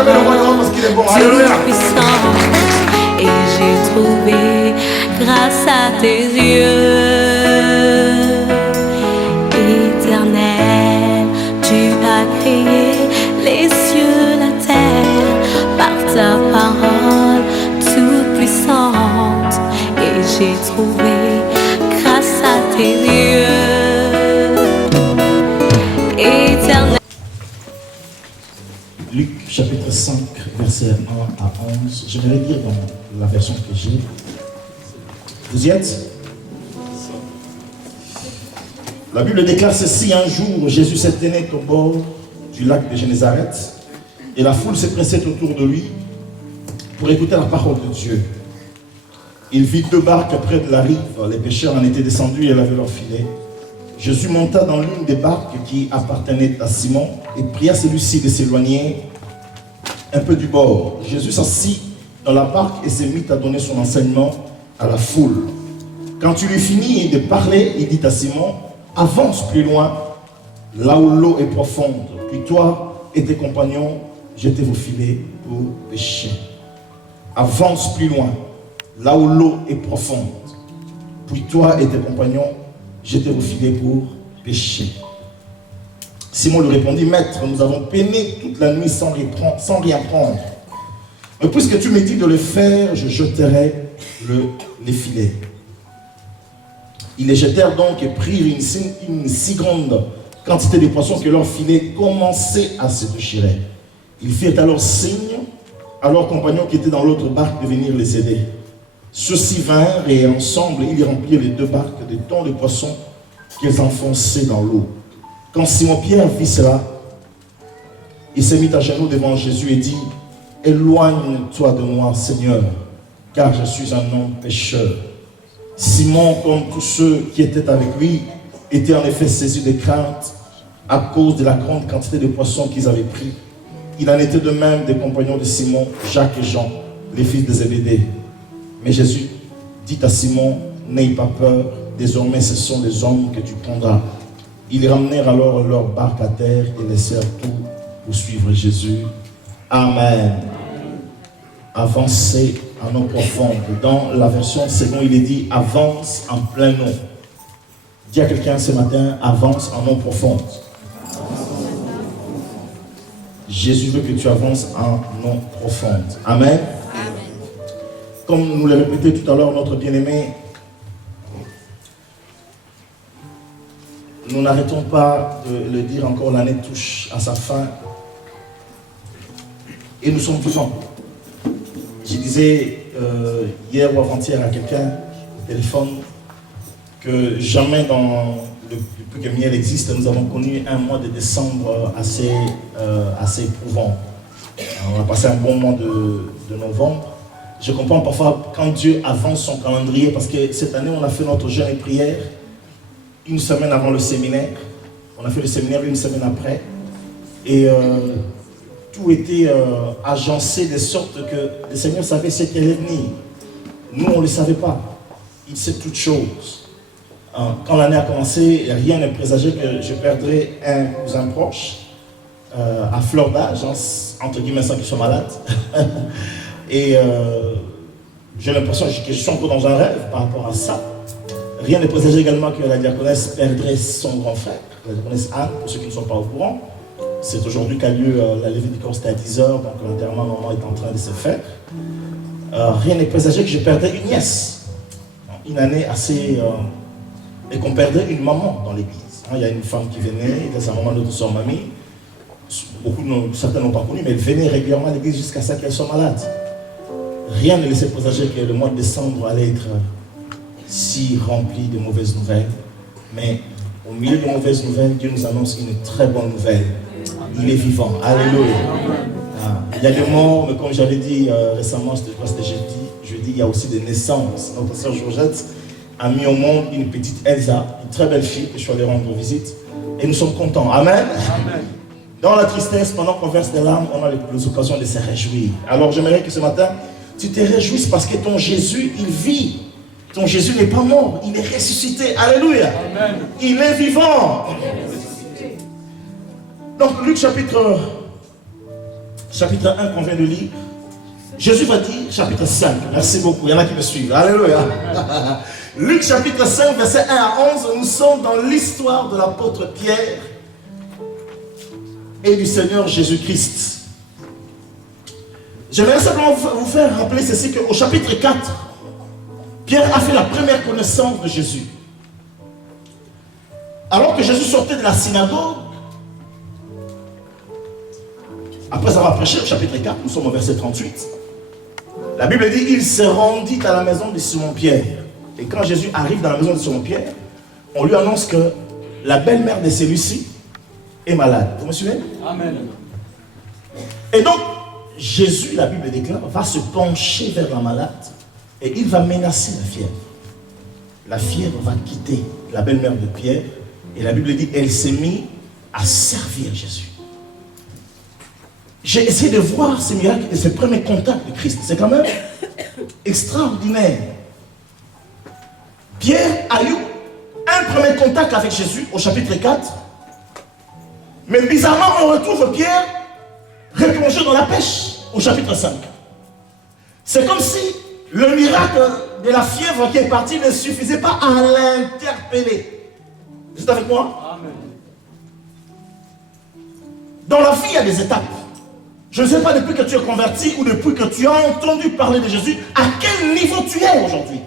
acclamer le roi des rois parce qu'il est bon. Alléluia. Et j'ai trouvé grâce à tes yeux éternels. Tu as créé les cieux, la terre par ta parole toute puissante. Et j'ai trouvé grâce à tes yeux éternels. Luc chapitre 5, versets 1 à 11. Je vais lire dans la version que j'ai. Vous y êtes? La Bible déclare ceci: un jour, Jésus s'est tenu au bord du lac de Génézareth et la foule s'est pressée autour de lui pour écouter la parole de Dieu. Il vit deux barques près de la rive. Les pêcheurs en étaient descendus et lavaient leurs filets. Jésus monta dans l'une des barques qui appartenait à Simon et pria celui-ci de s'éloigner un peu du bord. Jésus s'assit dans la barque et se mit à donner son enseignement à la foule. Quand il eut fini de parler, il dit à Simon: avance plus loin, là où l'eau est profonde. Puis toi et tes compagnons, jetez vos filets pour pêcher. Avance plus loin, là où l'eau est profonde. Puis toi et tes compagnons, jetez vos filets pour pêcher. Simon lui répondit: maître, nous avons peiné toute la nuit sans rien prendre. Mais puisque tu me dis de le faire, je jeterai les filets. Ils les jetèrent donc et prirent une si grande quantité de poissons que leurs filets commençaient à se déchirer. Ils firent alors signe à leurs compagnons qui étaient dans l'autre barque de venir les aider. Ceux-ci vinrent et ensemble ils remplirent les deux barques de tant de poissons qu'ils enfonçaient dans l'eau. Quand Simon-Pierre vit cela, il se mit à genoux devant Jésus et dit: éloigne-toi de moi, Seigneur, car je suis un homme pécheur. Simon, comme tous ceux qui étaient avec lui, était en effet saisi de crainte à cause de la grande quantité de poissons qu'ils avaient pris. Il en était de même des compagnons de Simon, Jacques et Jean, les fils de Zébédée. Mais Jésus dit à Simon: n'aie pas peur, désormais ce sont les hommes que tu prendras. Ils ramenèrent alors leur barque à terre et laissèrent tout pour suivre Jésus. Amen. Avancez en eau profonde. Dans la version seconde, il est dit: avance en plein eau. Dis à quelqu'un ce matin: avance en eau profonde. Jésus veut que tu avances en eau profonde. Amen. Comme nous l'avons répété tout à l'heure, notre bien-aimé, nous n'arrêtons pas de le dire encore, l'année touche à sa fin. Et nous sommes vivants. Je disais hier ou avant-hier à quelqu'un au téléphone que jamais depuis que Miel existe, nous avons connu un mois de décembre assez éprouvant. On a passé un bon mois de novembre. Je comprends parfois quand Dieu avance son calendrier, parce que cette année on a fait notre jeûne et prière une semaine avant le séminaire. On a fait le séminaire une semaine après. Et tout était agencé de sorte que le Seigneur savait ce qui allait venir. Nous, on ne le savait pas. Il sait toutes choses. Quand l'année a commencé, rien ne présageait que je perdrais un cousin proche à fleur d'âge, entre guillemets, sans qu'il soit malade. Et j'ai l'impression que je suis encore dans un rêve par rapport à ça. Rien ne présageait également que la diaconesse perdrait son grand frère, la diaconesse Anne, pour ceux qui ne sont pas au courant. C'est aujourd'hui qu'a lieu la levée du corps, c'était à 10h, donc l'enterrement normalement est en train de se faire. Rien ne présageait que je perdais une nièce. Une année assez... et qu'on perdait une maman dans l'église. Il y a une femme qui venait, de sa maman, notre soeur mamie. Certains n'ont pas connu, mais elle venait régulièrement à l'église jusqu'à ce qu'elle soit malade. Rien ne laissait présager que le mois de décembre allait être si rempli de mauvaises nouvelles. Mais au milieu de mauvaises nouvelles, Dieu nous annonce une très bonne nouvelle. Il est vivant. Alléluia. Il y a des morts, mais comme j'avais dit récemment, c'était jeudi, il y a aussi des naissances. Notre sœur Georgette a mis au monde une petite Elsa, une très belle fille que je suis allé rendre visite. Et nous sommes contents. Amen. Amen. Dans la tristesse, pendant qu'on verse des larmes, on a les occasions de se réjouir. Alors j'aimerais que ce matin, tu te réjouisses parce que ton Jésus, il vit. Ton Jésus n'est pas mort, il est ressuscité. Alléluia. Amen. Il est vivant. Donc Luc chapitre chapitre 1 qu'on vient de lire, Jésus va dire, chapitre 5, merci beaucoup, il y en a qui me suivent, alléluia. Luc chapitre 5, verset 1 à 11, nous sommes dans l'histoire de l'apôtre Pierre et du Seigneur Jésus-Christ. J'aimerais simplement vous faire rappeler ceci, qu'au chapitre 4, Pierre a fait la première connaissance de Jésus. Alors que Jésus sortait de la synagogue, après avoir prêché, au chapitre 4, nous sommes au verset 38, la Bible dit, il se rendit à la maison de Simon-Pierre. Et quand Jésus arrive dans la maison de Simon-Pierre, on lui annonce que la belle-mère de celui-ci est malade. Vous me suivez? Amen. Et donc, Jésus, la Bible déclare, va se pencher vers la malade et il va menacer la fièvre. La fièvre va quitter la belle-mère de Pierre et la Bible dit, elle s'est mise à servir Jésus. J'ai essayé de voir ces miracles et ces premiers contacts de Christ. C'est quand même extraordinaire. Pierre a eu un premier contact avec Jésus au chapitre 4. Mais bizarrement, on retrouve Pierre replongé dans la pêche au chapitre 5. C'est comme si le miracle de la fièvre qui est partie ne suffisait pas à l'interpeller. Vous êtes avec moi? Amen. Dans la vie, il y a des étapes. Je ne sais pas depuis que tu es converti ou depuis que tu as entendu parler de Jésus, à quel niveau tu es aujourd'hui.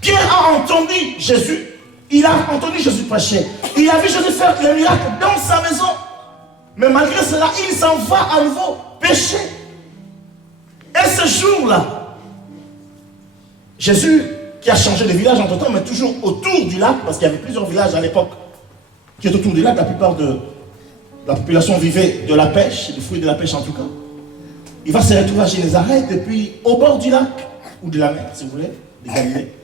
Pierre a entendu Jésus, il a entendu Jésus prêcher, il a vu Jésus faire le miracle dans sa maison. Mais malgré cela, il s'en va à nouveau pécher. Et ce jour-là, Jésus, qui a changé de village entre-temps, mais toujours autour du lac, parce qu'il y avait plusieurs villages à l'époque qui étaient autour du lac, la plupart de la population vivait de la pêche, des fruits de la pêche en tout cas. Il va se retrouver à Génézareth, et puis au bord du lac, ou de la mer, si vous voulez, de Galilée.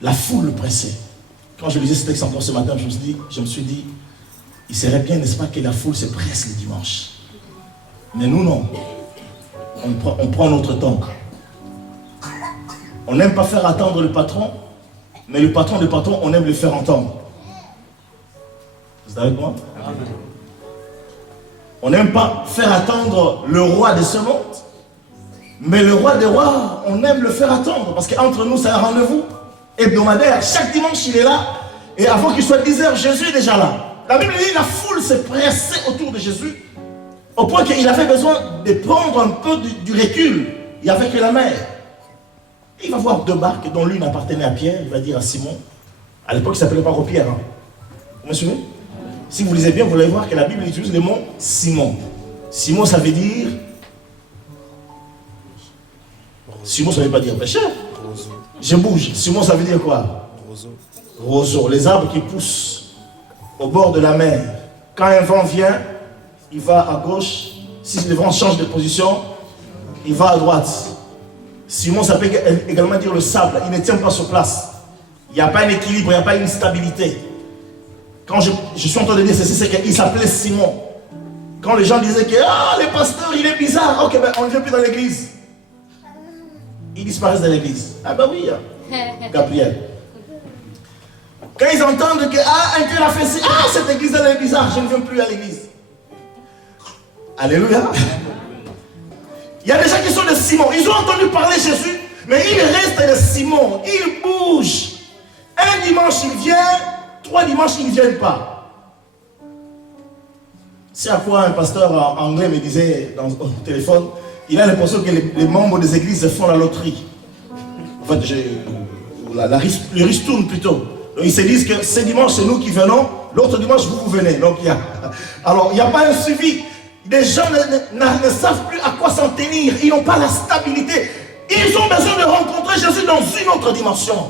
La foule le pressait. Quand je lisais cet texte encore ce matin, je me suis dit, il serait bien, n'est-ce pas, que la foule se presse le dimanche. Mais nous, non. On prend notre temps. On n'aime pas faire attendre le patron, mais le patron, on aime le faire entendre. Vous êtes avec moi? Amen. On n'aime pas faire attendre le roi de ce monde, mais le roi des rois, on aime le faire attendre, parce qu'entre nous, c'est un rendez-vous hebdomadaire. Chaque dimanche, il est là, et avant qu'il soit 10 heures, Jésus est déjà là. La Bible dit, la foule s'est pressée autour de Jésus, au point qu'il avait besoin de prendre un peu du recul. Il n'y avait que la mer. Il va voir deux barques, dont l'une appartenait à Pierre. Il va dire à Simon, à l'époque, il ne s'appelait pas Pierre. Hein. Vous me suivez? Si vous lisez bien, vous allez voir que la Bible utilise le mot Simon. Simon, ça veut dire... Simon, ça ne veut pas dire pécheur. Je bouge. Simon, ça veut dire quoi? Roseau. Les arbres qui poussent au bord de la mer. Quand un vent vient, il va à gauche. Si le vent change de position, il va à droite. Simon, ça peut également dire le sable. Il ne tient pas sur place. Il n'y a pas un équilibre, il n'y a pas une stabilité. Quand je suis en train de dire ceci, c'est qu'il s'appelait Simon. Quand les gens disaient que le pasteur, il est bizarre, ok, ben, on ne vient plus dans l'église. Ils disparaissent de l'église. Ah ben oui, Gabriel. Quand ils entendent que un tel a fait ci, cette église elle est bizarre, je ne viens plus à l'église. Alléluia. Il y a des gens qui sont de Simon. Ils ont entendu parler de Jésus, mais ils restent de Simon. Ils bougent. Un dimanche, ils viennent. 3 dimanches, ils ne viennent pas. C'est à quoi un pasteur anglais me disait au téléphone, il a l'impression que les membres des églises font la loterie. En fait, le ristourne plutôt. Donc, ils se disent que ce dimanche, c'est nous qui venons, l'autre dimanche, vous venez. Donc, alors, il n'y a pas un suivi. Les gens ne savent plus à quoi s'en tenir. Ils n'ont pas la stabilité. Ils ont besoin de rencontrer Jésus dans une autre dimension.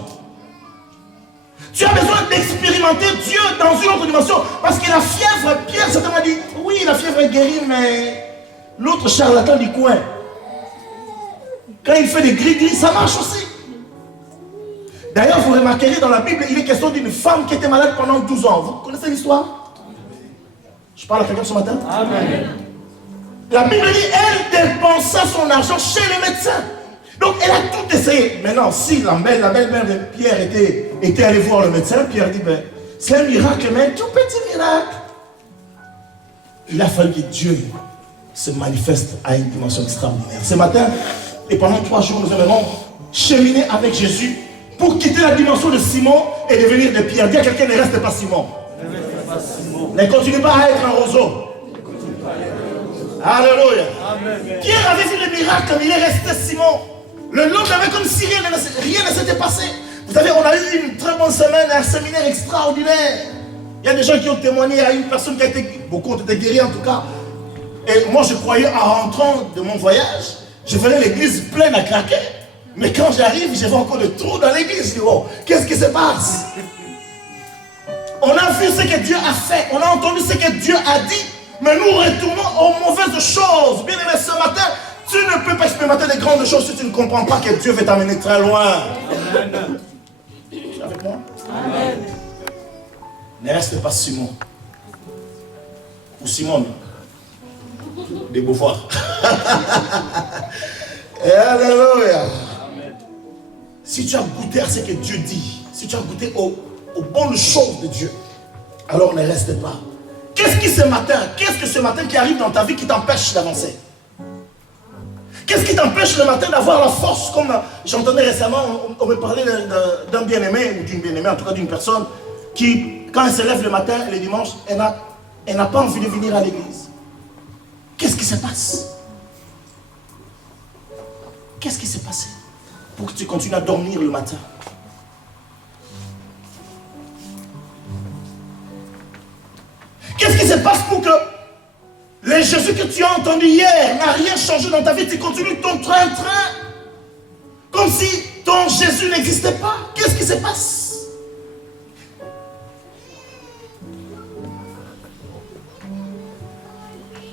Tu as besoin d'expérimenter Dieu dans une autre dimension. Parce que la fièvre, Pierre certainement dit, oui, la fièvre est guérie, mais l'autre charlatan du coin, quand il fait des gris-gris, ça marche aussi. D'ailleurs, vous remarquerez dans la Bible, il est question d'une femme qui était malade pendant 12 ans. Vous connaissez l'histoire? Je parle à quelqu'un ce matin? Amen. La Bible dit, elle dépensa son argent chez les médecins. Donc, elle a tout essayé. Maintenant, si la belle-mère de Pierre était allée voir le médecin, Pierre dit, ben, c'est un miracle, mais un tout petit miracle. il a fallu que Dieu se manifeste à une dimension extraordinaire. Ce matin, et pendant 3 jours, nous allons cheminer avec Jésus pour quitter la dimension de Simon et devenir de Pierre. Dis à quelqu'un, ne reste pas Simon. Ne continue pas à être un roseau. Alléluia. Pierre avait vu le miracle, mais il est resté Simon. Le lendemain, comme si rien ne s'était passé. Vous savez, on a eu une très bonne semaine, un séminaire extraordinaire. Il y a des gens qui ont témoigné à une personne qui a été, beaucoup ont été guéris en tout cas. Et moi je croyais en rentrant de mon voyage, je venais l'église pleine à craquer. Mais quand j'arrive, je vois encore le trou dans l'église. Je dis, oh, qu'est-ce qui se passe? On a vu ce que Dieu a fait, on a entendu ce que Dieu a dit, mais nous retournons aux mauvaises choses. Bien aimé, ce matin, tu ne peux pas expérimenter les grandes choses si tu ne comprends pas que Dieu veut t'amener très loin. Amen. Tu es avec moi? Amen. Ne reste pas Simon. Ou Simone. De Beauvoir. Alléluia. Si tu as goûté à ce que Dieu dit, si tu as goûté aux bonnes choses de Dieu, alors ne reste pas. Qu'est-ce que ce matin qui arrive dans ta vie qui t'empêche d'avancer? Qu'est-ce qui t'empêche le matin d'avoir la force? Comme j'entendais récemment, on me parlait d'un bien-aimé, ou d'une bien-aimée, en tout cas d'une personne, qui, quand elle se lève le matin et le dimanche, elle n'a pas envie de venir à l'église. Qu'est-ce qui se passe? Qu'est-ce qui s'est passé pour que tu continues à dormir le matin? Qu'est-ce qui se passe pour que le Jésus que tu as entendu hier n'a rien changé dans ta vie? Tu continues ton train-train comme si ton Jésus n'existait pas. Qu'est-ce qui se passe?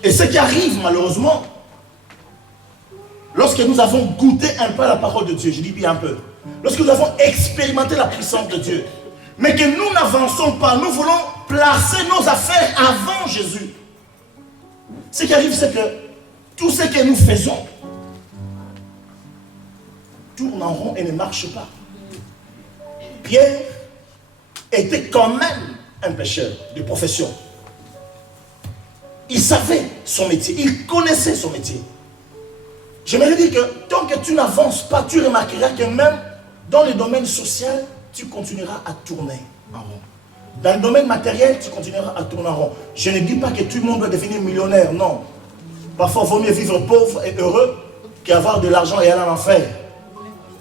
Et ce qui arrive malheureusement, lorsque nous avons goûté un peu à la parole de Dieu, je dis bien un peu, lorsque nous avons expérimenté la puissance de Dieu, mais que nous n'avançons pas, nous voulons placer nos affaires avant Jésus. Ce qui arrive, c'est que tout ce que nous faisons tourne en rond et ne marche pas. Pierre était quand même un pécheur de profession. Il savait son métier, il connaissait son métier. J'aimerais dire que tant que tu n'avances pas, tu remarqueras que même dans le domaine social, tu continueras à tourner en rond. Dans le domaine matériel, tu continueras à tourner en rond. Je ne dis pas que tout le monde doit devenir millionnaire, non. Parfois, il vaut mieux vivre pauvre et heureux qu'avoir de l'argent et aller en enfer.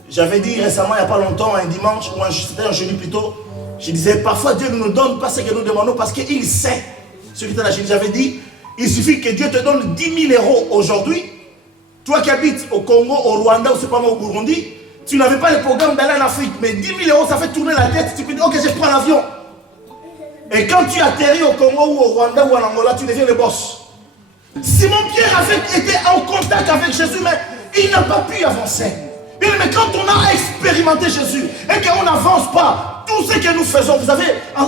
J'avais dit récemment, il n'y a pas longtemps, un dimanche, ou c'était un jeudi plutôt, je disais, parfois Dieu ne nous donne pas ce que nous demandons parce qu'il sait ce qui était là. J'avais dit, il suffit que Dieu te donne 10 000 euros aujourd'hui. Toi qui habites au Congo, au Rwanda, ou c'est pas moi au Burundi, tu n'avais pas le programme d'aller en Afrique, mais 10 000 euros, ça fait tourner la tête. Tu peux dire, ok, je prends l'avion. Et quand tu atterris au Congo ou au Rwanda ou en Angola, tu deviens le boss. Simon Pierre avait été en contact avec Jésus, mais il n'a pas pu avancer. Mais quand on a expérimenté Jésus et qu'on n'avance pas, tout ce que nous faisons, vous savez,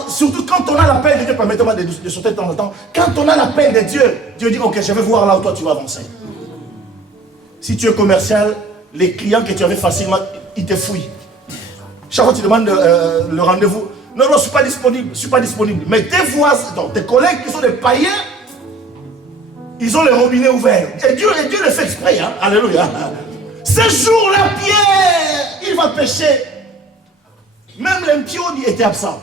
surtout quand on a l'appel de Dieu, permettez-moi de sauter de temps en temps, quand on a l'appel de Dieu, Dieu dit, ok, je vais voir là où toi tu vas avancer. Si tu es commercial, les clients que tu avais facilement, ils te fouillent. Chaque fois que tu demandes le rendez-vous, non, je ne suis pas disponible, je ne suis pas disponible. Mais tes voisins, donc tes collègues qui sont des païens, ils ont les robinets ouverts. Et Dieu le fait exprès, hein? Alléluia. Ce jour-là, Pierre, il va pêcher. Même l'impioni était absent.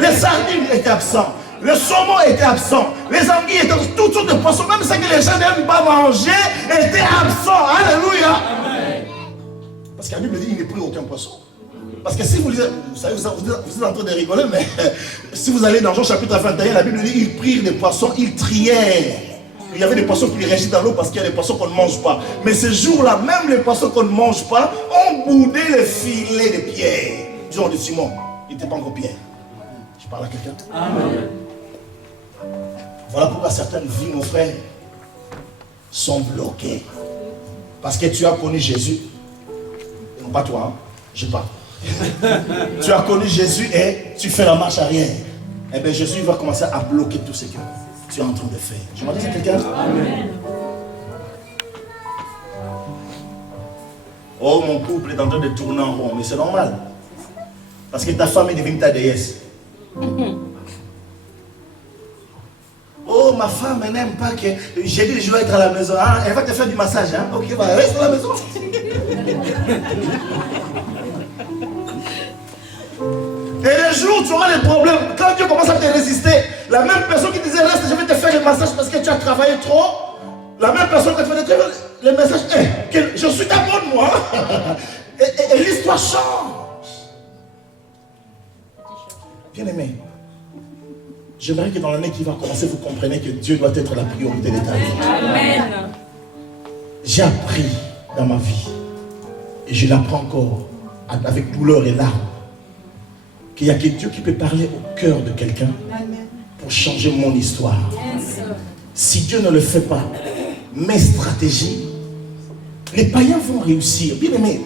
Les sardines étaient absents. Le saumon était absent. Les anguilles étaient absents. Toutes sortes de poissons, même ce que les gens n'aiment pas manger, étaient absents. Alléluia. Amen. Parce que la Bible dit qu'il n'est plus aucun poisson. Parce que si vous lisez, vous savez, vous êtes en train de rigoler, mais si vous allez dans Jean chapitre 21, la Bible dit qu'ils prirent des poissons, ils trièrent. Il y avait des poissons qui régissent dans l'eau parce qu'il y a des poissons qu'on ne mange pas. Mais ce jour-là, même les poissons qu'on ne mange pas ont boudé les filets de Pierre. Disons de Simon, il n'était pas encore Pierre. Je parle à quelqu'un. Amen. Voilà pourquoi certaines vies, mon frère, sont bloquées. Parce que tu as connu Jésus. Non pas toi, hein? Je parle. Tu as connu Jésus et tu fais la marche arrière. Eh bien Jésus va commencer à bloquer tout ce que tu es en train de faire. Je m'adresse à quelqu'un. Amen. Oh, mon couple est en train de tourner en rond, mais c'est normal. Parce que ta femme est devenue ta déesse. Oh, ma femme, elle n'aime pas que j'ai dit je dois être à la maison. Hein? Elle va te faire du massage. Hein? Ok, bah, reste à la maison. Et les jours où tu auras des problèmes, quand Dieu commence à te résister, la même personne qui disait reste, je vais te faire le massage parce que tu as travaillé trop, la même personne qui te fait le message, je suis ta bonne moi. Et l'histoire change. Bien aimé, j'aimerais que dans l'année qui va commencer, vous compreniez que Dieu doit être la priorité de ta vie. Amen. J'ai appris dans ma vie, et je l'apprends encore, avec douleur et larmes, qu'il n'y a que Dieu qui peut parler au cœur de quelqu'un pour changer mon histoire. Si Dieu ne le fait pas, mes stratégies, les païens vont réussir. Bien aimé,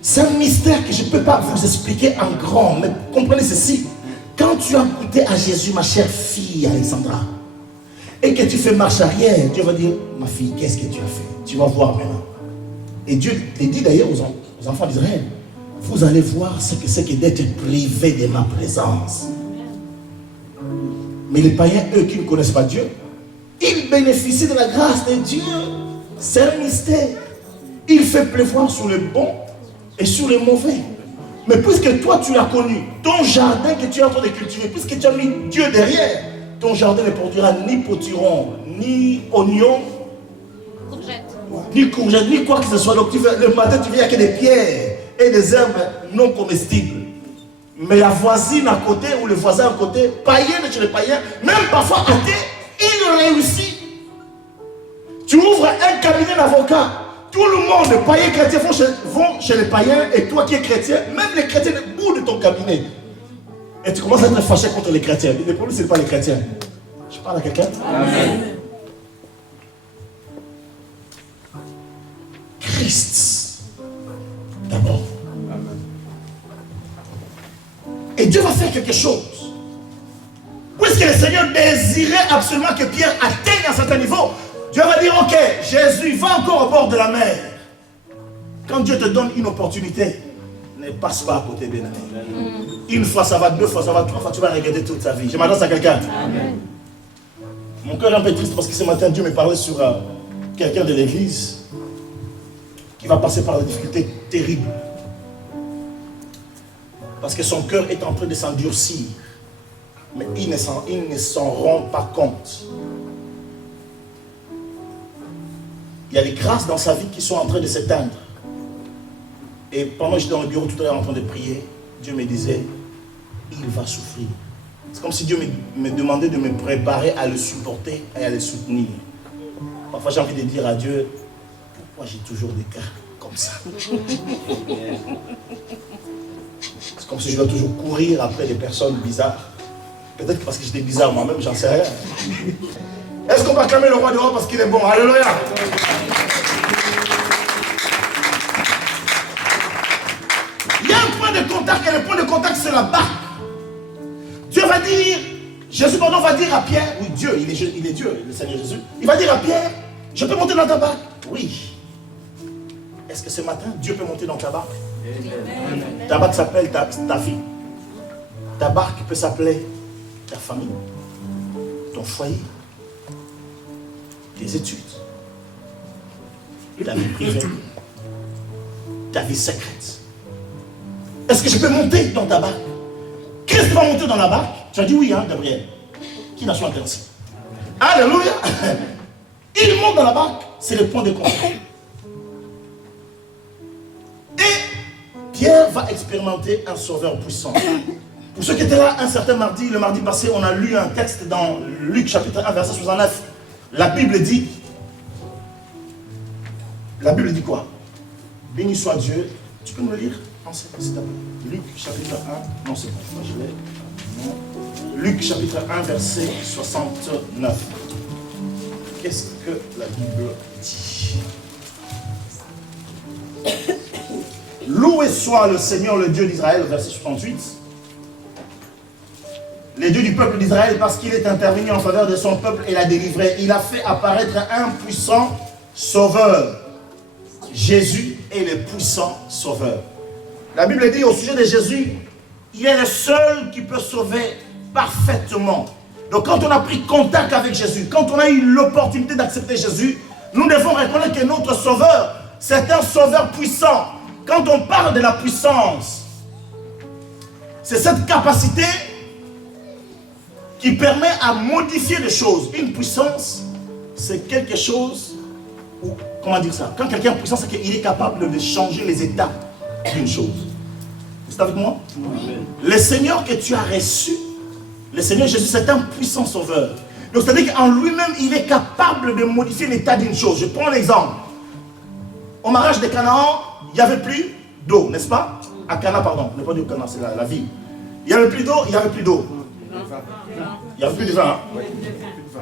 c'est un mystère que je ne peux pas vous expliquer en grand, mais comprenez ceci. Quand tu as goûté à Jésus, ma chère fille Alexandra, et que tu fais marche arrière, Dieu va dire, ma fille, qu'est-ce que tu as fait? Tu vas voir maintenant. Et Dieu les dit d'ailleurs aux enfants d'Israël, vous allez voir ce que c'est que d'être privé de ma présence. Mais les païens, eux qui ne connaissent pas Dieu, ils bénéficient de la grâce de Dieu. C'est un mystère. Il fait pleuvoir sur les bons et sur les mauvais. Mais puisque toi tu l'as connu, ton jardin que tu es en train de cultiver, puisque tu as mis Dieu derrière, ton jardin ne produira ni potiron, ni oignon, ni courgette, ni quoi que ce soit. Donc le matin tu viens avec des pierres et des herbes non comestibles. Mais la voisine à côté ou le voisin à côté, païen de chez les païens, même parfois athée, il réussit. Tu ouvres un cabinet d'avocats. Tout le monde, païens, chrétiens, vont chez les païens, et toi qui es chrétien, même les chrétiens bout de ton cabinet. Et tu commences à être fâché contre les chrétiens. Le problème, ce n'est pas les chrétiens. Je parle à quelqu'un. Amen. Christ, d'abord. Et Dieu va faire quelque chose. Puisque le Seigneur désirait absolument que Pierre atteigne un certain niveau, Dieu va dire, ok, Jésus, va encore au bord de la mer. Quand Dieu te donne une opportunité, ne passe pas à côté, bien aimé. Une fois ça va, deux fois ça va, trois fois tu vas regretter toute ta vie. Je m'adresse à quelqu'un. Mon cœur est un peu triste parce que ce matin, Dieu me parlait sur quelqu'un de l'église qui va passer par des difficultés terribles. Parce que son cœur est en train de s'endurcir. Mais il ne s'en rend pas compte. Il y a des grâces dans sa vie qui sont en train de s'éteindre. Et pendant que j'étais dans le bureau tout à l'heure en train de prier, Dieu me disait, il va souffrir. C'est comme si Dieu me demandait de me préparer à le supporter et à le soutenir. Parfois j'ai envie de dire à Dieu, pourquoi j'ai toujours des cas comme ça? C'est comme si je dois toujours courir après des personnes bizarres. Peut-être parce que j'étais bizarre moi-même, j'en sais rien. Est-ce qu'on va clamer le roi des rois parce qu'il est bon? Alléluia! Il y a un point de contact, et le point de contact c'est la barque. Dieu va dire, Jésus pardon va dire à Pierre, oui Dieu, il est Dieu, le Seigneur Jésus, il va dire à Pierre, je peux monter dans ta barque? Oui. Est-ce que ce matin, Dieu peut monter dans ta barque? Ta barque s'appelle ta vie. Ta barque peut s'appeler ta famille, ton foyer, tes études, ta vie privée, ta vie secrète. Est-ce que je peux monter dans ta barque? Christ va monter dans la barque? Tu as dit oui, hein, Gabriel? Qui n'a soit intéressé? Alléluia! Il monte dans la barque, c'est le point de contact. Et Pierre va expérimenter un sauveur puissant. Pour ceux qui étaient là un certain mardi, le mardi passé, on a lu un texte dans Luc chapitre 1, verset 69. La Bible dit quoi? Béni soit Dieu. Tu peux me le lire? Non, c'est pas, s'il te plaît. Luc chapitre 1, non c'est bon, je l'ai. Non. Luc chapitre 1, verset 69. Qu'est-ce que la Bible dit? Loué soit le Seigneur, le Dieu d'Israël, verset 68. Le Dieu du peuple d'Israël, parce qu'il est intervenu en faveur de son peuple et l'a délivré. Il a fait apparaître un puissant sauveur. Jésus est le puissant sauveur. La Bible dit au sujet de Jésus, il est le seul qui peut sauver parfaitement. Donc quand on a pris contact avec Jésus, quand on a eu l'opportunité d'accepter Jésus, nous devons reconnaître que notre Sauveur, c'est un Sauveur puissant. Quand on parle de la puissance, c'est cette capacité qui permet à modifier les choses. Une puissance, c'est quelque chose, ou comment dire ça? Quand quelqu'un est puissant, c'est qu'il est capable de changer les états d'une chose. Vous êtes avec moi? Le Seigneur que tu as reçu, le Seigneur Jésus, c'est un puissant sauveur. Donc c'est-à-dire qu'en lui-même, il est capable de modifier l'état d'une chose. Je prends l'exemple. Au mariage de Canaan, il n'y avait plus d'eau, n'est-ce pas? À Cana, pardon, on n'est pas dit au Cana, c'est la ville. Il n'y avait plus d'eau, il n'y avait plus d'eau. Il n'y avait plus de vin. Hein?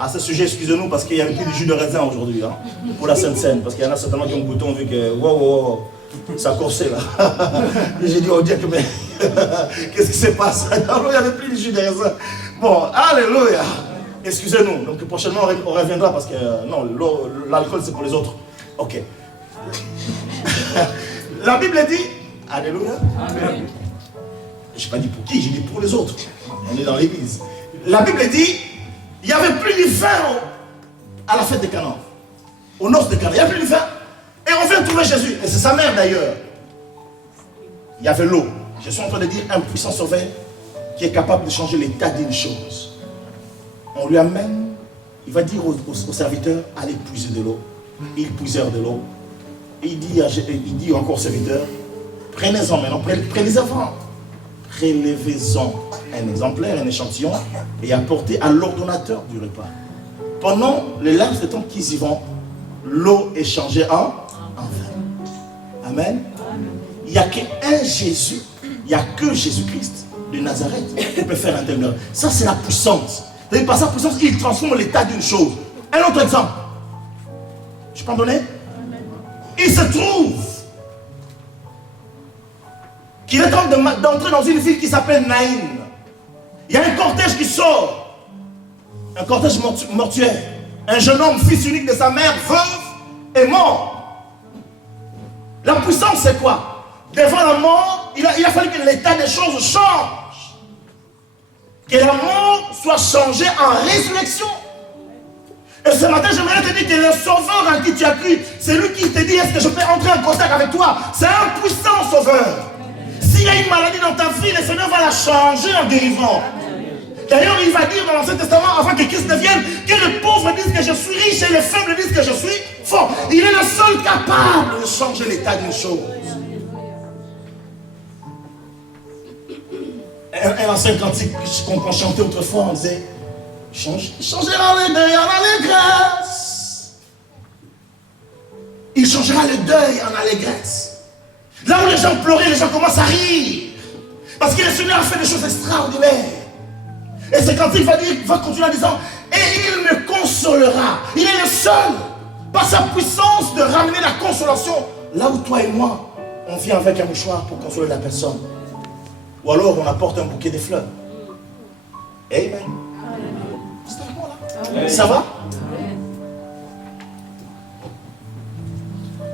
À ce sujet, excusez-nous, parce qu'il n'y avait plus de jus de raisin aujourd'hui, hein, pour la Sainte-Seine. Parce qu'il y en a certainement qui ont goûté, ont vu que, wow, ça coursait là. J'ai dit, oh Dieu, mais qu'est-ce qui se passe? Il n'y avait plus de jus de raisin. Bon, alléluia. Excusez-nous, donc prochainement on reviendra parce que non, l'alcool c'est pour les autres. Ok. La Bible dit, alléluia. Je n'ai pas dit pour qui, j'ai dit pour les autres. On est dans l'église. La Bible dit, il n'y avait plus de vin à la fête de Canaan. Aux noces de Canaan, il n'y avait plus de vin. Et on vient trouver Jésus. Et c'est sa mère d'ailleurs. Il y avait l'eau. Je suis en train de dire un puissant sauveur qui est capable de changer l'état d'une chose. On lui amène, il va dire aux serviteurs, allez puiser de l'eau. Ils puisèrent de l'eau. Et il dit encore aux serviteurs, prenez-en maintenant, prenez-en. Prélevez-en un exemplaire, un échantillon, et apportez à l'ordonnateur du repas. Pendant les laps de temps qu'ils y vont, l'eau est changée en vin. Amen. Il n'y a qu'un Jésus, il n'y a que Jésus-Christ de Nazareth qui peut faire un tel miracle. Ça, c'est la puissance. C'est-à-dire, par sa puissance, il transforme l'état d'une chose. Un autre exemple. Je peux en donner? Il se trouve qu'il est en train d'entrer dans une ville qui s'appelle Naïm. Il y a un cortège qui sort. Un cortège mortuaire. Un jeune homme, fils unique de sa mère, veuve, est mort. La puissance, c'est quoi? Devant la mort, il a fallu que l'état des choses change. Que la mort soit changée en résurrection. Et ce matin, j'aimerais te dire que le sauveur en qui tu as cru, c'est lui qui te dit, est-ce que je peux entrer en contact avec toi? C'est un puissant sauveur. S'il y a une maladie dans ta vie, le Seigneur va la changer en guérissant. D'ailleurs, il va dire dans l'Ancien Testament, avant que Christ ne vienne, que les pauvres disent que je suis riche et les faibles disent que je suis fort. Il est le seul capable de changer l'état d'une chose. Un ancien cantique qu'on chantait autrefois, on disait, changera le deuil en allégresse. Il changera le deuil en allégresse. Là où les gens pleuraient, les gens commencent à rire. Parce que le Seigneur a fait des choses extraordinaires. Et c'est quand il va continuer en disant, et il me consolera. Il est le seul, par sa puissance, de ramener la consolation. Là où toi et moi, on vient avec un mouchoir pour consoler la personne. Ou alors on apporte un bouquet de fleurs. Amen. C'est un bon là. Ça va?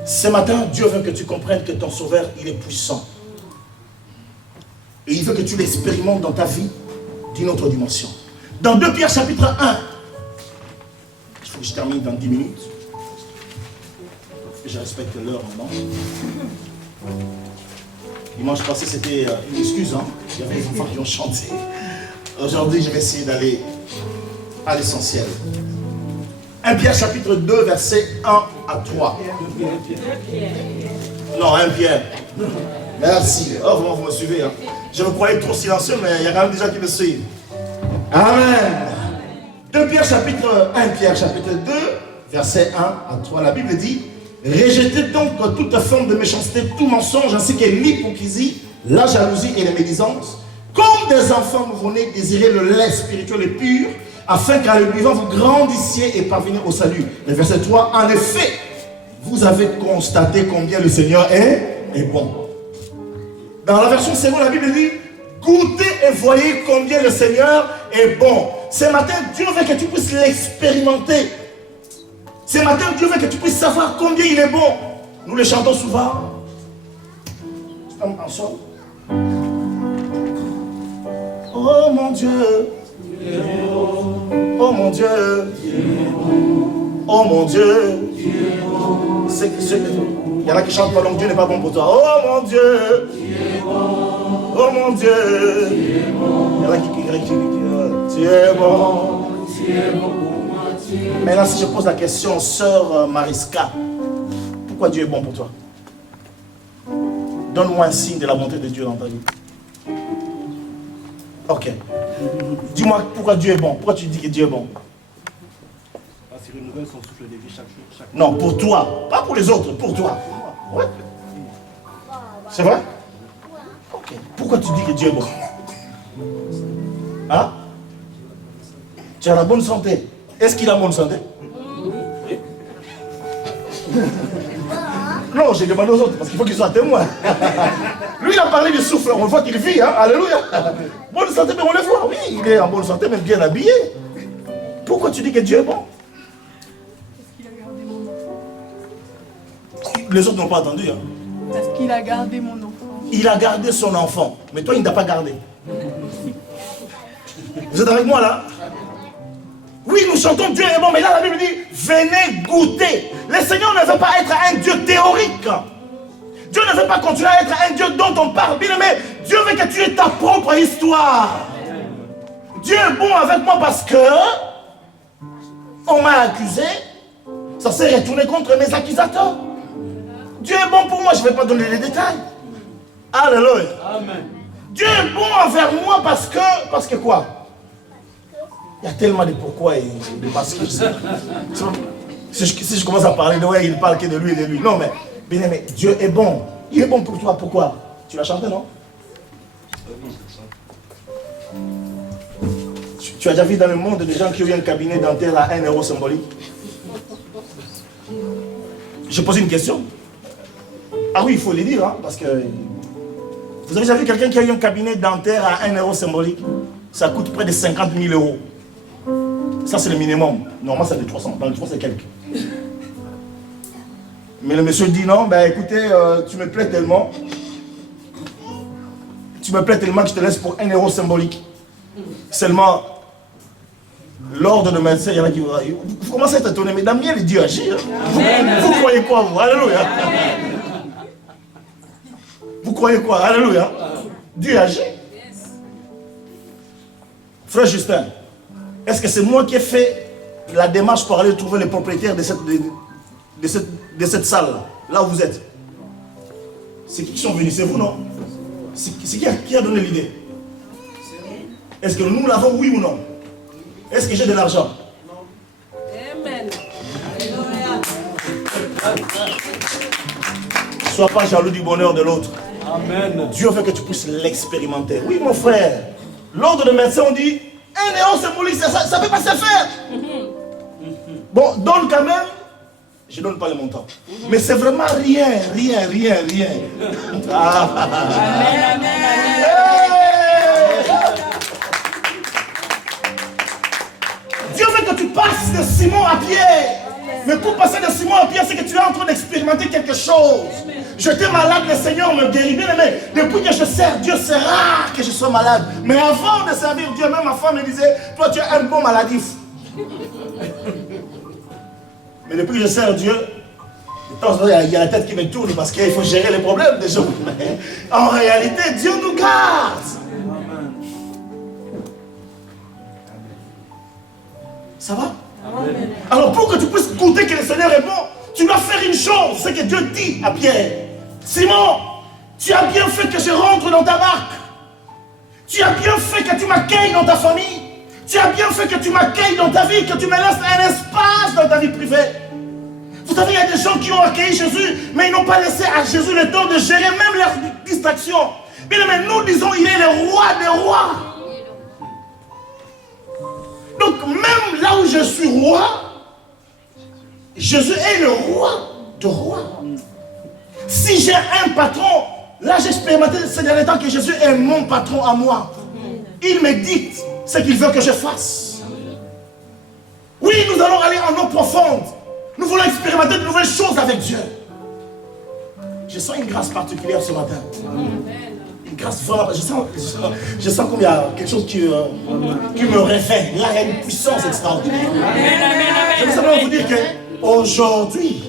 Ce matin, Dieu veut que tu comprennes que ton sauveur, il est puissant. Et il veut que tu l'expérimentes dans ta vie d'une autre dimension. Dans 2 Pierre chapitre 1, il faut que je termine dans 10 minutes. Je respecte l'heure maintenant. Dimanche passé, c'était une excuse. Hein? Il y avait des enfants qui ont chanté. Aujourd'hui, je vais essayer d'aller à l'essentiel. 1 Pierre chapitre 2, versets 1 à 3. Non, 1 Pierre. Merci. Oh, vous me suivez. Hein? Je me croyais trop silencieux, mais il y a quand même des gens qui me suivent. Amen. 1 Pierre chapitre 2, versets 1 à 3. La Bible dit, rejetez donc toute forme de méchanceté, tout mensonge, ainsi que l'hypocrisie, la jalousie et la médisance. Comme des enfants nouveau-nés, désirez le lait spirituel et pur, afin qu'en le buvant, vous grandissiez et parveniez au salut. Le verset 3, en effet, vous avez constaté combien le Seigneur est bon. Dans la version seconde, la Bible dit, goûtez et voyez combien le Seigneur est bon. Ce matin, Dieu veut que tu puisses l'expérimenter. Ce matin, Dieu veut que tu puisses savoir combien il est bon. Nous le chantons souvent. Ensemble. Oh mon Dieu, il est bon. mon Dieu. Oh mon Dieu. Il y en a qui chantent pendant que Dieu n'est pas bon pour toi. Oh mon Dieu. Oh mon Dieu. Il y en a qui Dieu est bon. Maintenant, si je pose la question, sœur Mariska, pourquoi Dieu est bon pour toi? Donne-moi un signe de la bonté de Dieu dans ta vie. Ok. Dis-moi pourquoi Dieu est bon. Pourquoi tu dis que Dieu est bon? Parce qu'il renouvelle son souffle de vie chaque jour. Non, pour toi. Pas pour les autres, pour toi. Ouais. C'est vrai? Ok. Pourquoi tu dis que Dieu est bon? Hein? Tu as la bonne santé. Est-ce qu'il a bonne santé? Non, j'ai demandé aux autres parce qu'il faut qu'ils soient témoins. Lui, il a parlé du souffle. On voit qu'il vit, hein? Alléluia. Bonne santé, mais on le voit. Oui, il est en bonne santé, même bien habillé. Pourquoi tu dis que Dieu est bon? Parce qu'il a gardé mon enfant. Les autres n'ont pas entendu. Hein? Parce qu'il a gardé mon enfant. Il a gardé son enfant. Mais toi, il ne t'a pas gardé. Vous êtes avec moi là? Oui, nous chantons Dieu est bon, mais là la Bible dit, venez goûter. Le Seigneur ne veut pas être un Dieu théorique. Dieu ne veut pas continuer à être un Dieu dont on parle. Bien aimé, Dieu veut que tu aies ta propre histoire. Dieu est bon avec moi parce que on m'a accusé. Ça s'est retourné contre mes accusateurs. Dieu est bon pour moi, je ne vais pas donner les détails. Alléluia. Amen. Dieu est bon envers moi parce que quoi? Il y a tellement de pourquoi et de parce que. Si je commence à parler de ouais, il parle que de lui et de lui. Non, mais bien aimé, Dieu est bon. Il est bon pour toi. Pourquoi? Tu l'as chanté, non? Tu as déjà vu dans le monde des gens qui ont eu un cabinet dentaire à 1 euro symbolique? Je pose une question. Ah oui, il faut le dire, hein, parce que. Vous avez déjà vu quelqu'un qui a eu un cabinet dentaire à 1 euro symbolique? Ça coûte près de 50 000 euros. Ça, c'est le minimum. Normalement, c'est de 300. Dans le 300, c'est quelques. Mais le monsieur dit non, ben écoutez, tu me plais tellement. Tu me plais tellement que je te laisse pour 1 euro symbolique. Seulement, l'ordre de médecin, il y en a qui vous commencez à être étonné, mais Damien, il Dieu agit. Hein? Vous croyez quoi, vous? Alléluia. Vous croyez quoi? Alléluia. Dieu agit. Frère Justin, est-ce que c'est moi qui ai fait la démarche pour aller trouver le propriétaire de cette salle là où vous êtes? C'est qui sont venus? C'est vous, non? C'est qui a donné l'idée? Est-ce que nous l'avons, oui ou non? Est-ce que j'ai de l'argent? Amen. Sois pas jaloux du bonheur de l'autre. Amen. Dieu veut que tu puisses l'expérimenter. Oui, mon frère. L'ordre de médecin, on dit 1 euro symbolique, ça ne peut pas se faire. Bon, donne quand même. Je ne donne pas le montant. Mais c'est vraiment rien. Ah. Amen. Hey! Dieu veut que tu passes de Simon à Pierre. Mais pour passer de Simon à Pierre, c'est que tu es en train d'expérimenter quelque chose. J'étais malade, le Seigneur me guérit. Bien aimé, depuis que je sers Dieu, c'est rare que je sois malade. Mais avant de servir Dieu, même ma femme me disait, toi tu es un bon maladif. Mais depuis que je sers Dieu, de temps en temps, il y a la tête qui me tourne parce qu'il faut gérer les problèmes des gens. Mais en réalité, Dieu nous garde. Ça va? Amen. Alors pour que tu puisses goûter que le Seigneur est bon, tu dois faire une chose, c'est que Dieu dit à Pierre, Simon, tu as bien fait que je rentre dans ta barque. Tu as bien fait que tu m'accueilles dans ta famille. Tu as bien fait que tu m'accueilles dans ta vie, que tu me laisses un espace dans ta vie privée. Vous savez, il y a des gens qui ont accueilli Jésus, mais ils n'ont pas laissé à Jésus le temps de gérer même leurs distractions. Bien, mais nous disons, il est le roi des rois. Donc même là où je suis roi, Jésus est le roi de rois. Si j'ai un patron, là j'ai expérimenté ces derniers temps que Jésus est mon patron à moi. Il me dicte ce qu'il veut que je fasse. Oui, nous allons aller en eau profonde. Nous voulons expérimenter de nouvelles choses avec Dieu. Je sens une grâce particulière ce matin. Une grâce vraiment. Je sens comme il y a quelque chose qui me réveille. Là, il y a une puissance extraordinaire. Je veux simplement vous dire qu'aujourd'hui,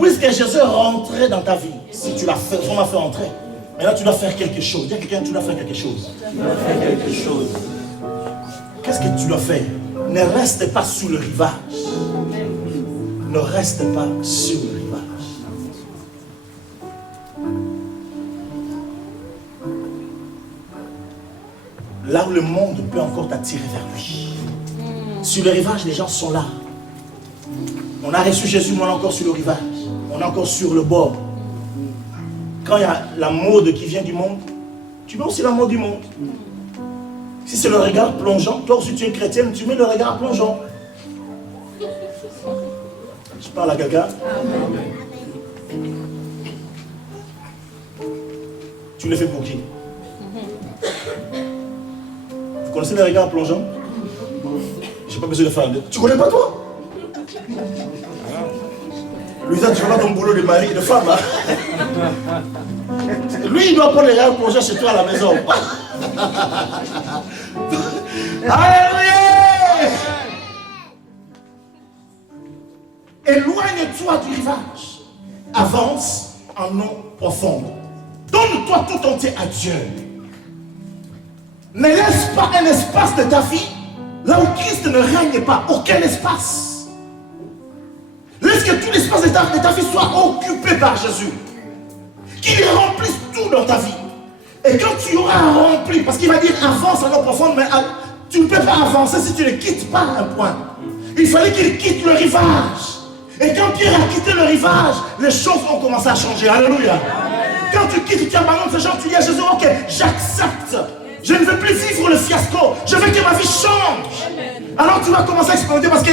puisque Jésus est rentré dans ta vie, si tu l'as fait, on l'a fait entrer, maintenant tu dois faire quelque chose. Dis à quelqu'un, tu dois faire quelque chose. Tu dois faire quelque chose. Qu'est-ce que tu dois faire? Ne reste pas sur le rivage. Ne reste pas sur le rivage. Là où le monde peut encore t'attirer vers lui. Sur le rivage, les gens sont là. On a reçu Jésus, mais on est encore sur le rivage. On est encore sur le bord. Quand il y a la mode qui vient du monde, tu mets aussi la mode du monde. Si c'est le regard plongeant, toi aussi tu es chrétienne, tu mets le regard plongeant. Je parle à quelqu'un. Tu le fais pour qui? Vous connaissez les regards plongeants? Je n'ai pas besoin de faire. Tu ne connais pas toi? Louisa, tu ne fais pas ton boulot de mari, de femme. Hein? Lui, il doit prendre les regards plongeants chez toi à la maison. Alléluia! Éloigne-toi du rivage. Avance en eau profonde. Donne-toi tout entier à Dieu. Ne laisse pas un espace de ta vie là où Christ ne règne pas. Aucun espace. Laisse que tout l'espace de ta vie soit occupé par Jésus. Qu'il remplisse tout dans ta vie. Et quand tu auras rempli, parce qu'il va dire avance en eau profonde, mais tu ne peux pas avancer si tu ne quittes pas un point. Il fallait qu'il quitte le rivage. Et quand Pierre a quitté le rivage, les choses ont commencé à changer. Alléluia. Quand tu quittes, tu abandonnes ces gens, tu dis à Jésus, ok, j'accepte. Je ne veux plus vivre le fiasco. Je veux que ma vie change. Alors tu vas commencer à expérimenter parce que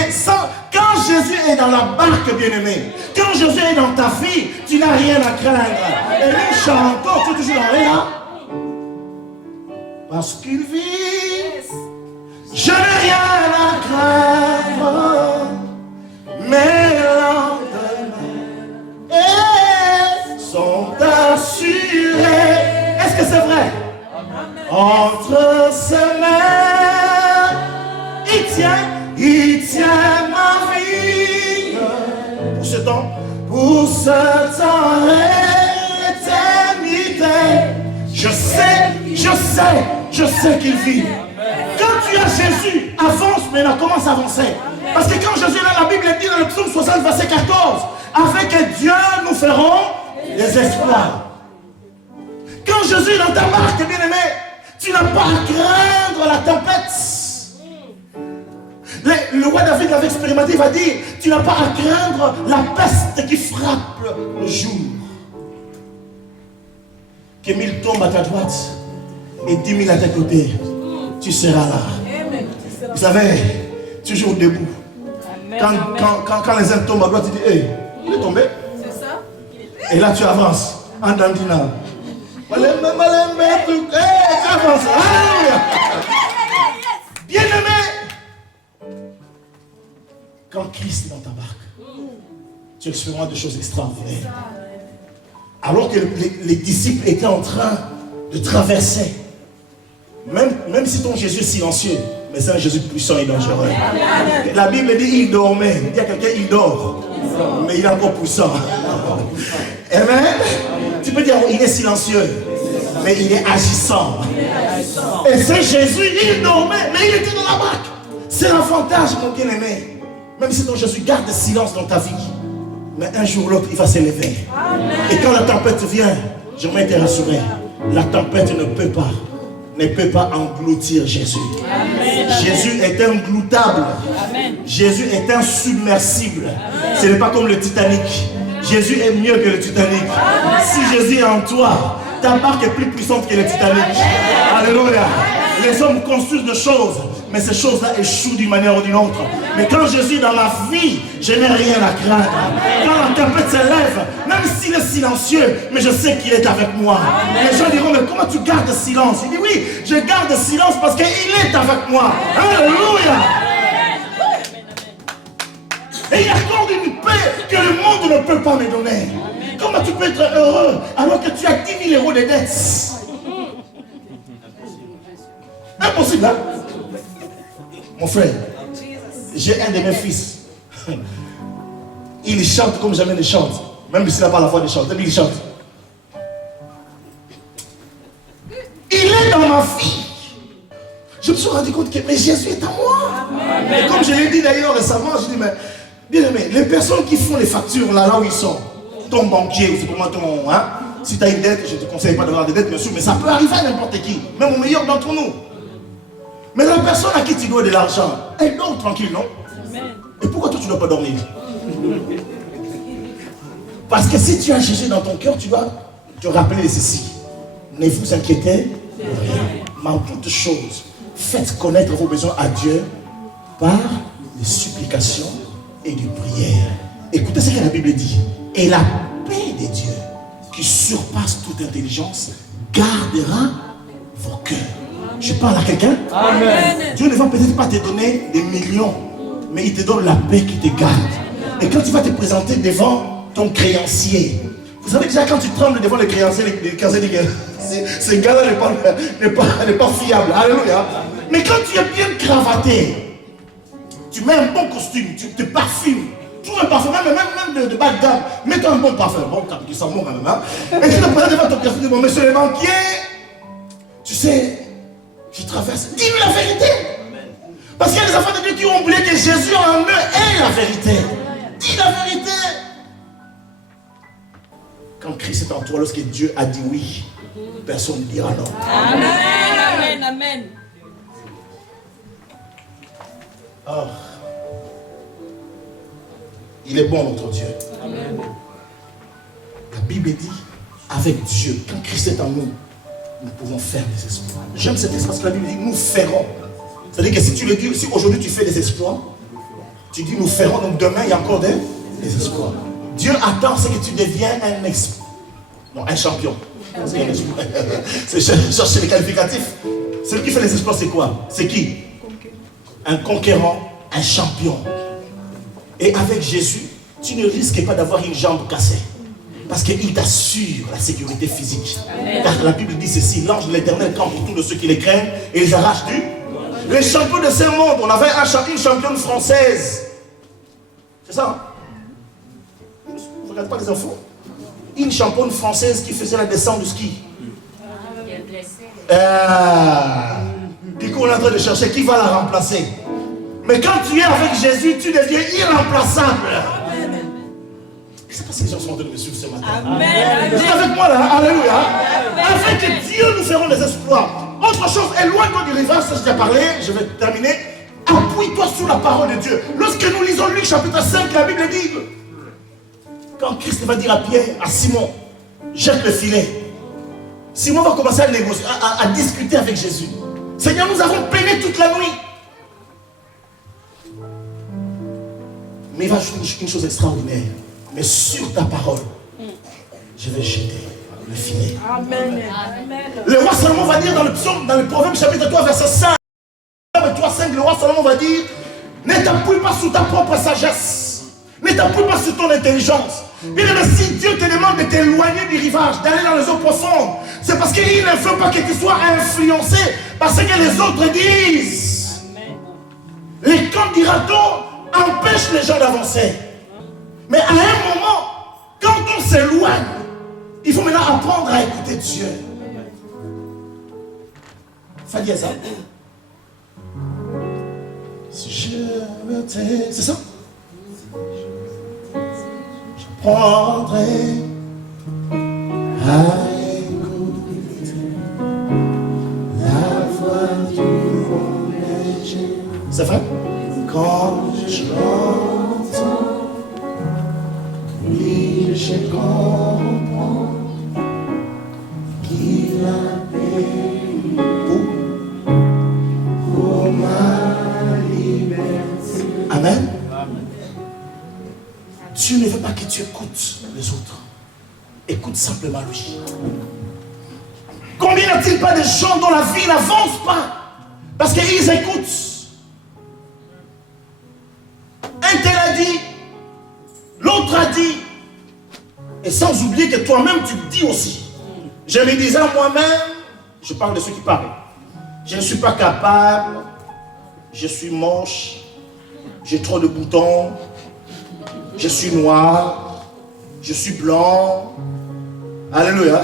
quand Jésus est dans la barque, bien-aimé, quand Jésus est dans ta vie, tu n'as rien à craindre. Et nous chantons, tu es toujours en rien. Parce qu'il vit, je n'ai rien à craindre. Mes lendemains sont assurés. Est-ce que c'est vrai? Entre ses mains, il tient ma vie. Pour ce temps éternité. Je sais qu'il vit. Quand tu as Jésus, avance maintenant, commence à avancer. Parce que quand Jésus est là, la Bible dit dans le psaume 60, verset 14, avec Dieu nous ferons des exploits. Quand Jésus est dans ta barque, bien-aimé, tu n'as pas à craindre la tempête. Le roi David l'avait expérimenté, il va dire, tu n'as pas à craindre la peste qui frappe le jour. Que 1000 tombent à ta droite et 10 000 à tes côtés, tu seras là. Vous savez, toujours debout. Quand les uns tombent à droite, tu dis, hey, il est tombé. C'est ça. Et là tu avances en dandinant. Tu avances. Bien-aimé, quand Christ est dans ta barque, tu expérimentes des choses extraordinaires. Alors que les disciples étaient en train de traverser, même si ton Jésus est silencieux, mais c'est un Jésus puissant et dangereux. La Bible dit il dormait. Il dit à quelqu'un il dort. Mais il est encore puissant. Amen. Tu peux dire il est silencieux, mais il est agissant. Et c'est Jésus, il dormait, mais il était dans la barque. C'est l'avantage, mon bien-aimé. Même si ton Jésus garde le silence dans ta vie, mais un jour ou l'autre, il va s'élever. Et quand la tempête vient, j'aimerais te rassurer, la tempête ne peut pas engloutir Jésus. Amen. Jésus est ingloutable. Amen. Jésus est insubmersible. Ce n'est pas comme le Titanic. Jésus est mieux que le Titanic. Amen. Si Jésus est en toi, ta barque est plus puissante que le Titanic. Amen. Alléluia. Les hommes construisent des choses, mais ces choses-là échouent d'une manière ou d'une autre. Mais quand Jésus est dans ma vie, je n'ai rien à craindre. Quand la tempête s'élève, même s'il est silencieux, mais je sais qu'il est avec moi. Les gens diront, mais comment tu gardes silence? Il dit, oui, je garde silence parce qu'il est avec moi. Alléluia. Et il accorde une paix que le monde ne peut pas me donner. Comment tu peux être heureux alors que tu as 10 000 euros de dettes? Impossible, hein? Mon frère, j'ai un de mes fils. Il chante comme jamais ne chante. Même s'il n'a pas la voix de chanter, mais il chante. Il est dans ma vie. Je me suis rendu compte que mais Jésus est à moi. Amen. Et comme je l'ai dit d'ailleurs récemment, je dis, mais bien aimé, les personnes qui font les factures là où ils sont, ton banquier, c'est pour moi ton. Hein, si tu as une dette, je ne te conseille pas d'avoir des dettes, bien sûr, mais ça peut arriver à n'importe qui, même au meilleur d'entre nous. Mais la personne à qui tu dois de l'argent, elle dort tranquille, non? Amen. Et pourquoi toi tu ne dois pas dormir? Parce que si tu as Jésus dans ton cœur, tu dois te rappeler ceci. Ne vous inquiétez rien. Mais en toute chose, faites connaître vos besoins à Dieu par des supplications et des prières. Écoutez ce que la Bible dit. Et la paix de Dieu, qui surpasse toute intelligence, gardera vos cœurs. Je parle à quelqu'un? Amen. Dieu ne va peut-être pas te donner des millions, mais il te donne la paix qui te garde. Et quand tu vas te présenter devant ton créancier, vous savez déjà quand tu trembles devant les créanciers, les créanciers disent ce gars-là n'est pas fiable. Alléluia. Mais quand tu es bien cravaté, tu mets un bon costume, tu te parfumes, trouve un parfum, même de bas de gamme, mets-toi un bon parfum, bon, qui sent bon quand même, hein? Et tu te présentes devant ton créancier, bon, monsieur le banquier, tu sais, je traverse, dis-lui la vérité. Parce qu'il y a des enfants de Dieu qui ont oublié que Jésus en eux est la vérité. Dis la vérité. Quand Christ est en toi, lorsque Dieu a dit oui, personne ne dira non. Amen, amen, amen. Oh. Il est bon notre Dieu. Amen. La Bible dit, avec Dieu, quand Christ est en nous, nous pouvons faire des exploits. J'aime cet espace que la Bible dit, nous ferons. C'est-à-dire que si tu le dis, si aujourd'hui tu fais des exploits, tu dis nous ferons, donc demain il y a encore des exploits. Dieu attend ce que tu deviens un champion. C'est chercher les qualificatifs. Celui qui fait les exploits, c'est quoi? C'est qui? Un conquérant, un champion. Et avec Jésus, tu ne risques pas d'avoir une jambe cassée. Parce qu'il t'assure la sécurité physique. Amen. Car la Bible dit ceci, l'ange de l'Éternel campe autour de ceux qui les craignent et les arrache du. Les champions de ce monde, on avait une championne française. C'est ça? Vous ne regardez pas les infos? Une championne française qui faisait la descente du ski. Du coup, on est en train de chercher qui va la remplacer. Mais quand tu es avec Jésus, tu deviens irremplaçable. Je ne sais pas si les gens sont en train de me suivre ce matin. Amen. Vous êtes avec moi là? Alléluia. Avec Dieu, nous ferons des exploits. Autre chose, éloigne-toi du rivage, ça je t'ai parlé, je vais terminer. Appuie-toi sur la parole de Dieu. Lorsque nous lisons Luc chapitre 5, la Bible dit, quand Christ va dire à Pierre, à Simon, jette le filet. Simon va commencer à négocier, à discuter avec Jésus. Seigneur, nous avons peiné toute la nuit. Mais il va ajouter une chose extraordinaire. Mais sur ta parole, je vais jeter le filet. Amen. Amen. Le roi Salomon va dire dans le Proverbe chapitre 3, verset 5. Le roi Salomon va dire, ne t'appuie pas sur ta propre sagesse. Ne t'appuie pas sur ton intelligence. Bien aimé, si Dieu te demande de t'éloigner du rivage, d'aller dans les eaux profondes, c'est parce qu'il ne veut pas que tu sois influencé par ce que les autres disent. Amen. Les camps d'Iraton empêchent les gens d'avancer. Mais à un moment, quand on s'éloigne, il faut maintenant apprendre à écouter Dieu. Ça dit ça. Si je me tais, c'est ça? Je prendrai à écouter la voix du bon berger. C'est vrai? Quand je l'entends, oui, je comprends qu'il a payé pour ma liberté. Amen. Dieu ne veut pas que tu écoutes les autres. Écoute simplement lui. Combien n'y a-t-il pas de gens dont la vie n'avance pas parce qu'ils écoutent? Un tel a dit, l'autre a dit, et sans oublier que toi-même tu dis aussi. Je me disais à moi-même, je parle de ceux qui parlent, Je ne suis pas capable. Je suis moche. J'ai trop de boutons. Je suis noir. Je suis blanc. Alléluia.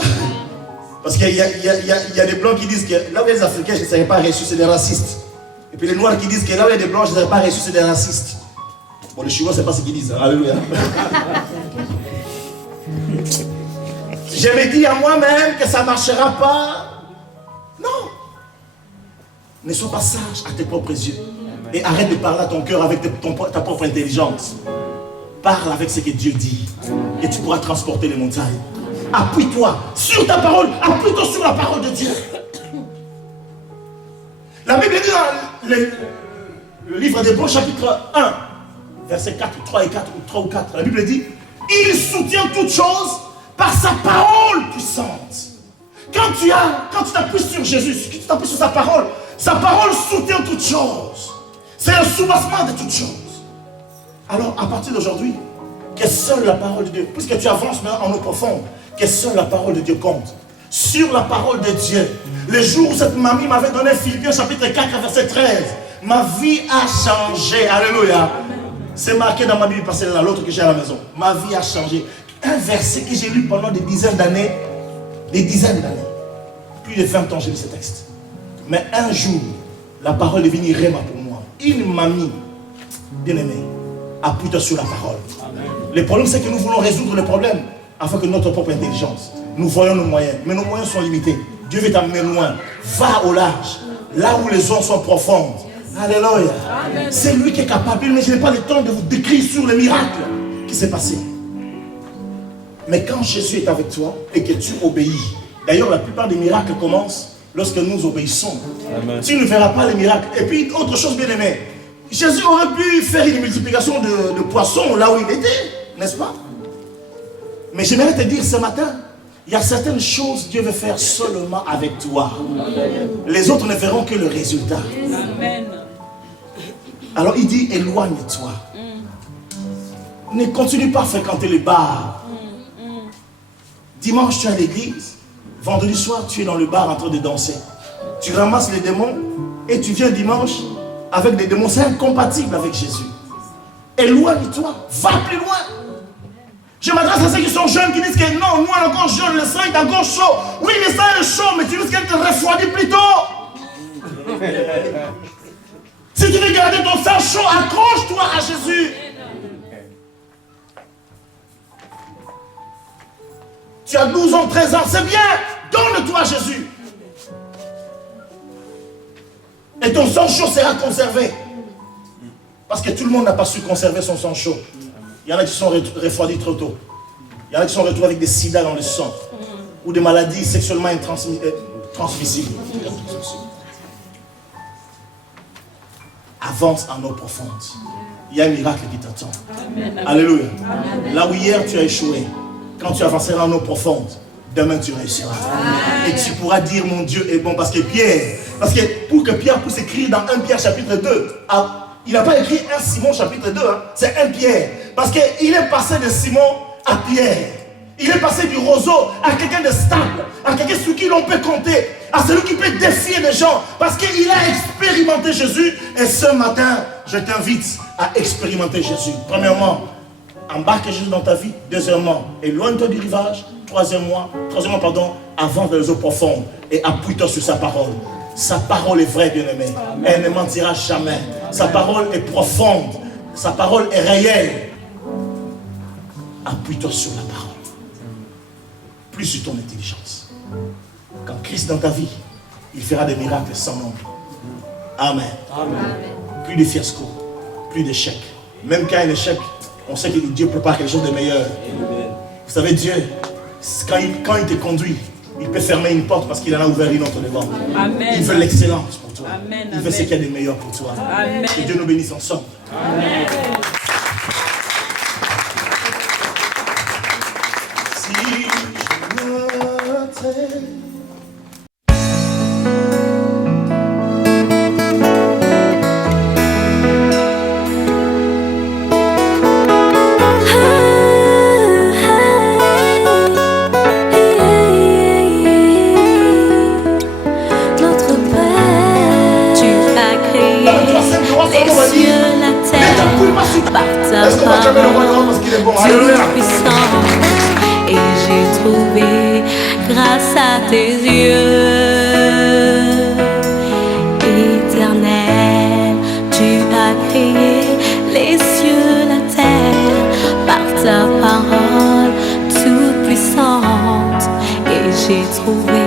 Parce qu'il y a des blancs qui disent que là où il y a des Africains, je ne serais pas reçu, c'est des racistes. Et puis les noirs qui disent que là où il y a des blancs, je ne serais pas reçu, c'est des racistes. Bon, les Chinois, c'est pas ce qu'ils disent. Alléluia. Je me dis à moi-même que ça ne marchera pas. Non. Ne sois pas sage à tes propres yeux. Et arrête de parler à ton cœur avec ta propre intelligence. Parle avec ce que Dieu dit. Et tu pourras transporter les montagnes. Appuie-toi sur ta parole. Appuie-toi sur la parole de Dieu. La Bible dit dans le livre d'Hébreux chapitre 1, versets 4, 3 et 4, ou 3 ou 4, la Bible dit, il soutient toutes choses par sa parole puissante. Quand tu t'appuies sur Jésus, quand tu t'appuies sur sa parole soutient toutes choses. C'est le soubassement de toutes choses. Alors, à partir d'aujourd'hui, que seule la parole de Dieu, puisque tu avances maintenant en eau profonde, que seule la parole de Dieu compte. Sur la parole de Dieu. Le jour où cette mamie m'avait donné Philippiens chapitre 4, verset 13, ma vie a changé. Alléluia. C'est marqué dans ma Bible parce que c'est l'autre que j'ai à la maison. Ma vie a changé. Un verset que j'ai lu pendant des dizaines d'années. Des dizaines d'années. Plus de 20 ans, j'ai lu ce texte. Mais un jour, la parole est venue réma pour moi. Une mamie, bien aimée, appuie-toi sur la parole. Amen. Le problème, c'est que nous voulons résoudre le problème afin que notre propre intelligence. Nous voyons nos moyens, mais nos moyens sont limités. Dieu veut t'amener loin. Va au large, là où les eaux sont profondes. Alléluia. C'est lui qui est capable. Mais je n'ai pas le temps de vous décrire sur le miracle qui s'est passé. Mais quand Jésus est avec toi et que tu obéis, d'ailleurs la plupart des miracles commencent lorsque nous obéissons. Amen. Tu ne verras pas les miracles. Et puis autre chose bien aimée, Jésus aurait pu faire une multiplication de poissons là où il était, n'est-ce pas? Mais j'aimerais te dire ce matin, il y a certaines choses que Dieu veut faire seulement avec toi. Amen. Les autres ne verront que le résultat. Amen. Alors il dit, éloigne-toi. Ne continue pas à fréquenter les bars. Dimanche, tu es à l'église. Vendredi soir, tu es dans le bar en train de danser. Tu ramasses les démons et tu viens dimanche avec des démons. C'est incompatible avec Jésus. Éloigne-toi. Va plus loin. Je m'adresse à ceux qui sont jeunes qui disent que non, nous on est encore jeunes, le sang est encore chaud. Oui, le sang est chaud, mais tu risques d'être refroidi plus tôt. Si tu veux garder ton sang chaud, accroche-toi à Jésus. Tu as 12 ans, 13 ans, c'est bien. Donne-toi à Jésus. Et ton sang chaud sera conservé. Parce que tout le monde n'a pas su conserver son sang chaud. Il y en a qui sont refroidis trop tôt. Il y en a qui sont retrouvés avec des sida dans le sang. Ou des maladies sexuellement transmissibles. Avance en eau profonde. Il y a un miracle qui t'attend. Alléluia. Amen. Là où hier tu as échoué, quand tu avanceras en eau profonde, demain tu réussiras. Amen. Et tu pourras dire mon Dieu est bon. Parce que pour que Pierre puisse écrire dans 1 Pierre chapitre 2, il n'a pas écrit 1 Simon chapitre 2, hein, c'est 1 Pierre. Parce qu'il est passé de Simon à Pierre. Il est passé du roseau à quelqu'un de stable, à quelqu'un sur qui l'on peut compter, à celui qui peut défier les gens. Parce qu'il a expérimenté Jésus. Et ce matin, je t'invite à expérimenter Jésus. Premièrement, embarque Jésus dans ta vie. Deuxièmement, éloigne-toi du rivage. Troisièmement, avance dans les eaux profondes et appuie-toi sur sa parole. Sa parole est vraie, bien-aimé. Elle ne mentira jamais. Sa parole est profonde. Sa parole est réelle. Appuie-toi sur la parole. Plus sur ton intelligence. Quand Christ est dans ta vie, il fera des miracles sans nombre. Amen. Amen. Plus de fiasco, plus d'échecs. Même quand il y a un échec, on sait que Dieu prépare quelque chose de meilleur. Amen. Vous savez, Dieu, quand il te conduit, il peut fermer une porte parce qu'il en a ouvert une autre devant. Amen. Il veut l'excellence pour toi. Amen. Il veut ce qu'il y a de meilleur pour toi. Amen. Que Dieu nous bénisse ensemble. Amen. Si je me tais, Notre Père. j'ai trouvé